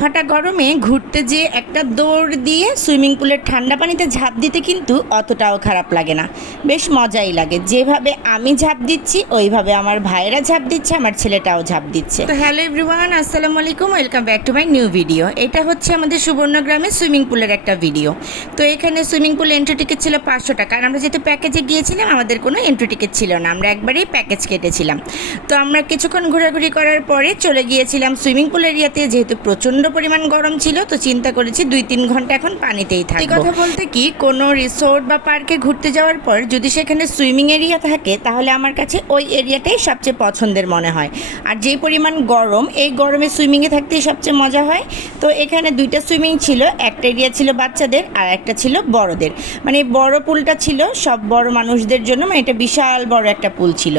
ফাটা গরমে ঘুরতে যেয়ে একটা দৌড় দিয়ে সুইমিং পুলের ঠান্ডা পানিতে ঝাঁপ দিতে কিন্তু অতটাও খারাপ লাগে না। বেশ মজাই লাগে। যেভাবে আমি ঝাঁপ দিচ্ছি, ওইভাবে আমার ভাইয়েরা ঝাঁপ দিচ্ছে, আমার ছেলেটাও ঝাঁপ দিচ্ছে। তো হ্যালো এভরিওয়ান, আসসালামু আলাইকুম, welcome back to my new video. এটা হচ্ছে আমাদের সুবর্ণগ্রামে সুইমিং পুলের একটা ভিডিও। তো এখানে সুইমিং পুল এন্ট্রি টিকিট ছিল পাঁচশো টাকা। আর আমরা যেহেতু প্যাকেজে গিয়েছিলাম, আমাদের কোনো এন্ট্রি টিকিট ছিল না। আমরা একবারেই প্যাকেজ কেটেছিলাম। তো আমরা কিছুক্ষণ ঘোরাঘুরি করার পরে চলে গিয়েছিলাম সুইমিং পুল এরিয়াতে যেহেতু প্রচণ্ড পরিমাণ গরম ছিল, তো চিন্তা করেছি দুই তিন ঘণ্টা এখন পানিতেই থাকব। কথা বলতে কি, কোনো রিসোর্ট বা পার্কে ঘুরতে যাওয়ার পর যদি সেখানে সুইমিং এরিয়া থাকে, তাহলে আমার কাছে ওই এরিয়াটাই সবচেয়ে পছন্দের মনে হয়। আর যেই পরিমাণ গরম, এই গরমে সুইমিংয়ে থাকতেই সবচেয়ে মজা হয়। তো এখানে দুইটা সুইমিং ছিল, একটা এরিয়া ছিল বাচ্চাদের আর একটা ছিল বড়দের। মানে বড় পুলটা ছিল, সব বড় মানুষদের জন্য মানে এটা বিশাল বড় একটা পুল ছিল।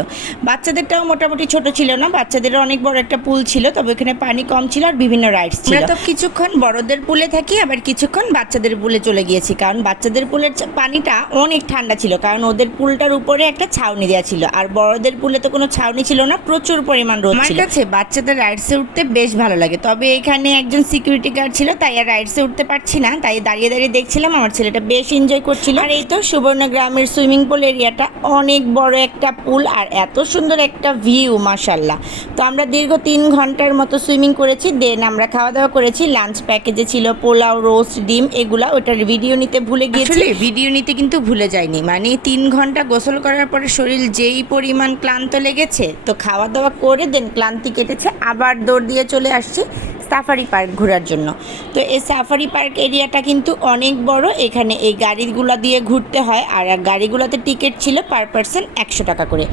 বাচ্চাদেরটাও মোটামুটি ছোট ছিল না, বাচ্চাদেরও অনেক বড় একটা পুল ছিল, তবে এখানে পানি কম ছিল আর বিভিন্ন রাইডস ছিল। আমরা তো কিছুক্ষণ বড়দের পুলে থাকি আবার কিছুক্ষণ বাচ্চাদের পুলে চলে গিয়েছি। কারণ বাচ্চাদের পুলের পানিটা অনেক ঠান্ডা ছিল কারণ ওদের পুলটার উপরে একটা ছাউনি দেওয়া ছিল। আর বড়দের পুলে তো কোনো ছাউনি ছিল না প্রচুর পরিমাণ রোদ আমার কাছে বাচ্চাদের রাইডসে উঠতে বেশ ভালো লাগে। তবে এখানে একজন সিকিউরিটি গার্ড ছিল তাই আর রাইডসে উঠতে পারছি না। তাই দাঁড়িয়ে দাঁড়িয়ে দেখছিলাম আমার ছেলেটা বেশ এনজয় করছিল। আর এই তো সুবর্ণ গ্রামের সুইমিং পুল এরিয়াটা অনেক বড় একটা পুল আর এত সুন্দর একটা ভিউ মাশাল্লাহ তো আমরা দীর্ঘ তিন ঘণ্টার মতো সুইমিং করেছি, দেন আমরা খাওয়া দাওয়া করেছি, লাঞ্চ প্যাকেজে ছিল পোলাও, রোস্ট, ডিম, এগুলো ওটার ভিডিও নিতে ভুলে গিয়েছি। ভিডিও নিতে কিন্তু ভুলে যায়নি মানে তিন ঘণ্টা গোসল করার পরে শরীর যেই পরিমাণ ক্লান্ত লেগেছে, তো খাওয়া দাওয়া করে দেন ক্লান্তি কেটেছে, আবার দৌড় দিয়ে চলে আসছি। সাফারি পার্ক ঘোরার জন্য। তো এই সাফারি পার্ক এরিয়াটা কিন্তু অনেক বড়। এখানে এই গাড়িগুলো দিয়ে ঘুরতে হয় আর গাড়িগুলোতে টিকিট ছিল পার পার্সন একশো টাকা করে।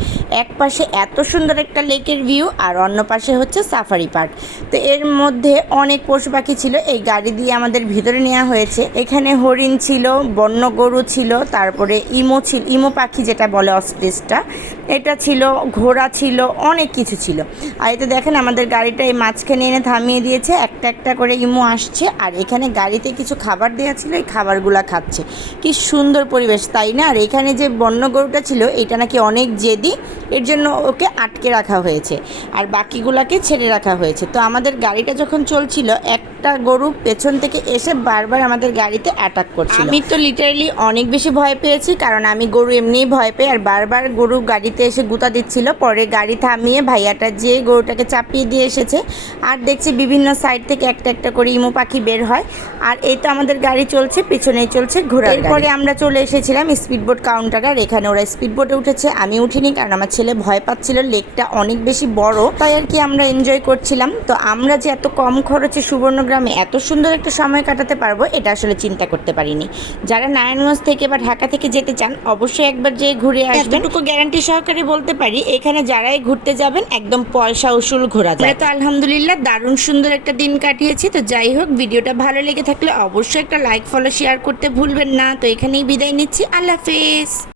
এক পাশে এত সুন্দর একটা লেকের ভিউ আর অন্য পাশে হচ্ছে সাফারি পার্ক। তো এর মধ্যে অনেক পশু পাখি ছিল। এই গাড়ি দিয়ে আমাদের ভিতরে নেওয়া হয়েছে। এখানে হরিণ ছিল, বন্য গরু ছিল, তারপরে ইমো ছিল, ইমো পাখি যেটা বলে অস্ট্রিচটা এটা ছিল, ঘোড়া ছিল, অনেক কিছু ছিল। আর এতে দেখেন আমাদের গাড়িটা এই মাঝখানে এনে থামিয়ে দিয়েছে। একটা একটা করে ইমো আসছে আর এখানে গাড়িতে কিছু খাবার দেওয়া ছিল, এই খাবারগুলো খাচ্ছে। কি সুন্দর পরিবেশ, তাই না? আর এখানে যে বন্য গরুটা ছিল, এটা নাকি অনেক জেদি, এর জন্য ওকে আটকে রাখা হয়েছে। আর বাকিগুলাকে ছেড়ে রাখা হয়েছে। তো আমাদের গাড়িটা যখন চলছিল একটা গরু পেছন থেকে এসে বারবার আমাদের গাড়িতে অ্যাটাক করছিল। আমি তো লিটারালি অনেক বেশি ভয় পেয়েছি কারণ আমি গরু এমনিই ভয় পেয়ে আর বারবার গরু গাড়িতে এসে গুতা দিচ্ছিল। পরে গাড়ি থামিয়ে ভাইয়াটা যে গরুটাকে চাপিয়ে দিয়ে এসেছে আর দেখছি বিভিন্ন সাইড থেকে একটা একটা করে ইমো পাখি বের হয়। আর এই তো আমাদের গাড়ি চলছে পিছনেই চলছে ঘোরা এরপরে আমরা চলে এসেছিলাম স্পিডবোট কাউন্টার আর এখানে ওরা স্পিডবোটে উঠেছে আমি উঠিনি কারণ আমার ছেলে ভয় পাচ্ছিল লেকটা অনেক বেশি বড়। তাই আর কি আমরা এনজয় করছিলাম। তো আমরা যে এত কম খরচে সুবর্ণগ্রামে এত সুন্দর একটা সময় কাটাতে পারব এটা আসলে চিন্তা করতে পারিনি। যারা নারায়ণগঞ্জ থেকে বা ঢাকা থেকে যেতে চান অবশ্যই একবার যেয়ে ঘুরে আসবেন। এতটুকু গ্যারান্টি সহকারে বলতে পারি এখানে যারাই ঘুরতে যাবেন একদম পয়সা উসুল ঘোরা যায়। তো আলহামদুলিল্লাহ দারুণ সুন্দর একটা দিন কাটিয়েছি তো যাই হোক ভিডিওটা ভালো লেগে থাকলে অবশ্যই একটা লাইক ফলো শেয়ার করতে ভুলবেন না। তো এখানেই বিদায় নিচ্ছি আল্লাহ হাফেজ।